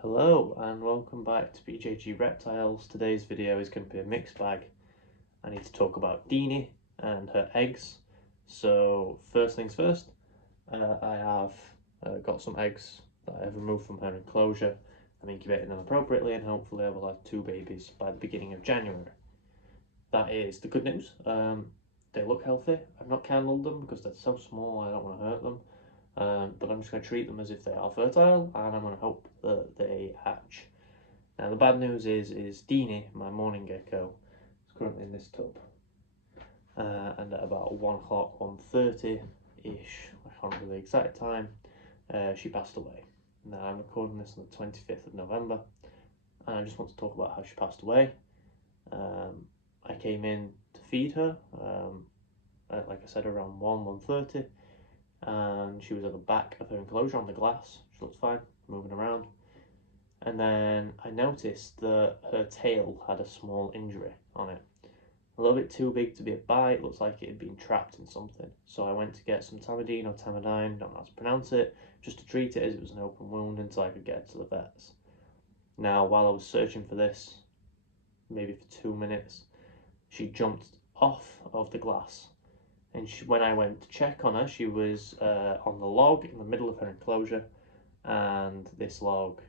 Hello and welcome back to BJG Reptiles. Today's video is going to be a mixed bag. I need to talk about Dini and her eggs. So first things first, I have got some eggs that I have removed from her enclosure. I'm incubating them appropriately and hopefully I will have 2 babies by the beginning of January. That is the good news. They look healthy. I've not candled them because they're so small I don't want to hurt them. But I'm just going to treat them as if they are fertile and I'm going to hope that they hatch. Now the bad news is Dini, my mourning gecko, is currently in this tub. And at about 1 o'clock, 1:30-ish, I can't remember the exact time, she passed away. Now I'm recording this on the 25th of November and I just want to talk about how she passed away. I came in to feed her, at, like I said, around 1:30. And she was at the back of her enclosure on the glass. She looked fine, moving around. And then I noticed that her tail had a small injury on it. A little bit too big to be a bite, looks like it had been trapped in something. So I went to get some Tamidine or Tamidine, don't know how to pronounce it, just to treat it as it was an open wound until I could get it to the vets. Now, while I was searching for this, maybe for 2 minutes, she jumped off of the glass. And when I went to check on her, she was on the log in the middle of her enclosure, and this log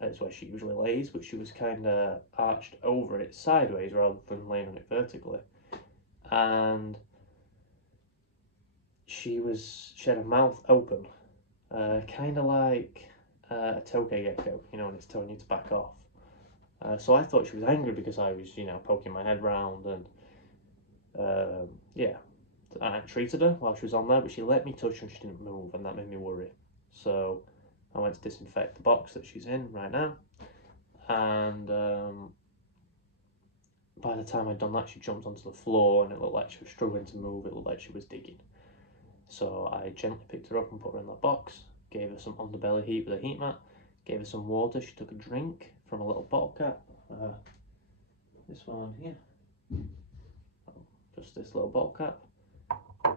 is where she usually lays, but she was kind of arched over it sideways rather than laying on it vertically. And she had a mouth open, kind of like a tokay gecko, you know, when it's telling you to back off. So I thought she was angry because I was, poking my head round and yeah. I treated her while she was on there, but she let me touch her and she didn't move, and that made me worry. So I went to disinfect the box that she's in right now, and by the time I'd done that, she jumped onto the floor and it looked like she was struggling to move. It looked like she was digging. So I gently picked her up and put her in that box, gave her some underbelly heat with a heat mat, gave her some water. She took a drink from a little bottle cap. This one here, just this little bottle cap.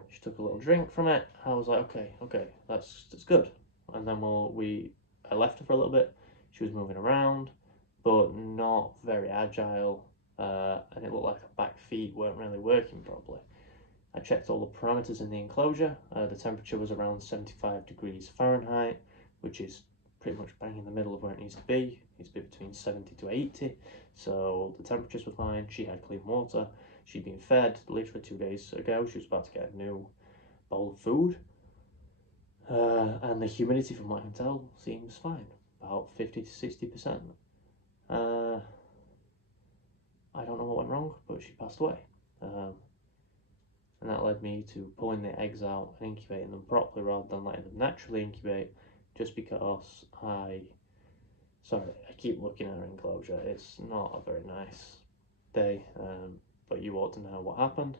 She took a little drink from it. I was like, okay, that's good. And then I left her for a little bit. She was moving around, but not very agile, and it looked like her back feet weren't really working properly. I checked all the parameters in the enclosure. The temperature was around 75 degrees Fahrenheit, which is pretty much bang in the middle of where it needs to be. It needs to be between 70 to 80. So the temperatures were fine. She had clean water. She'd been fed literally 2 days ago. She was about to get a new bowl of food. And the humidity, from what I can tell, seems fine. About 50 to 60%. I don't know what went wrong, but she passed away. And that led me to pulling the eggs out and incubating them properly rather than letting them naturally incubate, just because I keep looking at her enclosure. It's not a very nice day, but you ought to know what happened.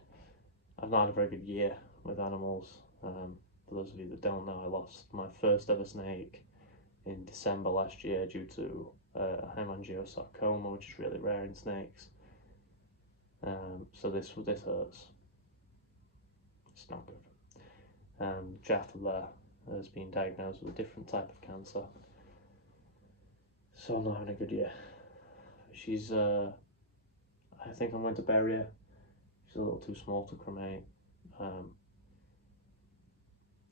I've not had a very good year with animals. For those of you that don't know, I lost my first ever snake in December last year due to hemangiosarcoma, which is really rare in snakes. So this hurts. It's not good. After that has been diagnosed with a different type of cancer. So I'm not having a good year. She's I think I'm going to bury her. She's a little too small to cremate.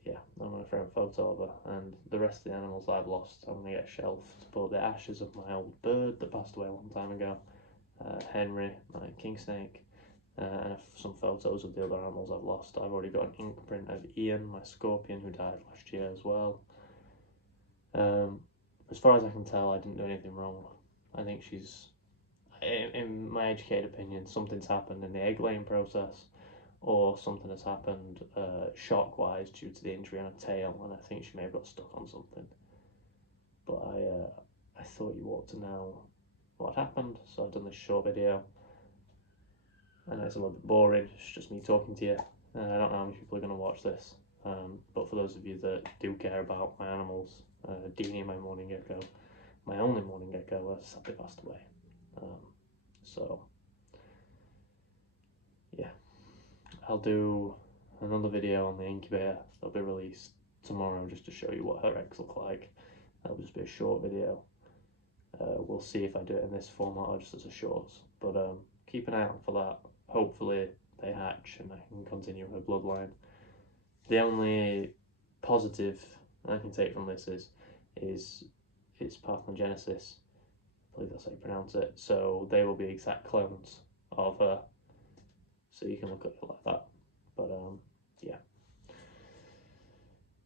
Yeah, I'm going to frame a photo of her, and the rest of the animals I've lost I'm going to get shelved, but the ashes of my old bird that passed away a long time ago, Henry, my king snake, and some photos of the other animals I've lost. I've already got an ink print of Ian, my scorpion, who died last year as well. As far as I can tell, I didn't do anything wrong. I think she's, in my educated opinion, something's happened in the egg laying process, or something has happened shock-wise due to the injury on her tail, and I think she may have got stuck on something. But I thought you ought to know what happened, so I've done this short video. I know it's a little bit boring, it's just me talking to you. I don't know how many people are going to watch this, but for those of you that do care about my animals, Dini, my mourning gecko, my only mourning gecko, sadly passed away. So yeah, I'll do another video on the incubator that'll be released tomorrow just to show you what her eggs look like. That'll just be a short video. We'll see if I do it in this format or just as a shorts, but keep an eye out for that. Hopefully they hatch and I can continue her bloodline. The only positive I can take from this is its parthenogenesis. I believe that's how you pronounce it. So they will be exact clones of her. So you can look at it like that. But yeah,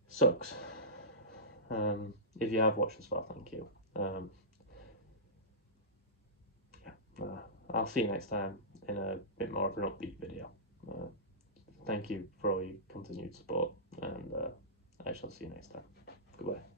sucks. If you have watched this far, thank you. I'll see you next time in a bit more of an upbeat video. Thank you for all your continued support, and I shall see you next time. Goodbye.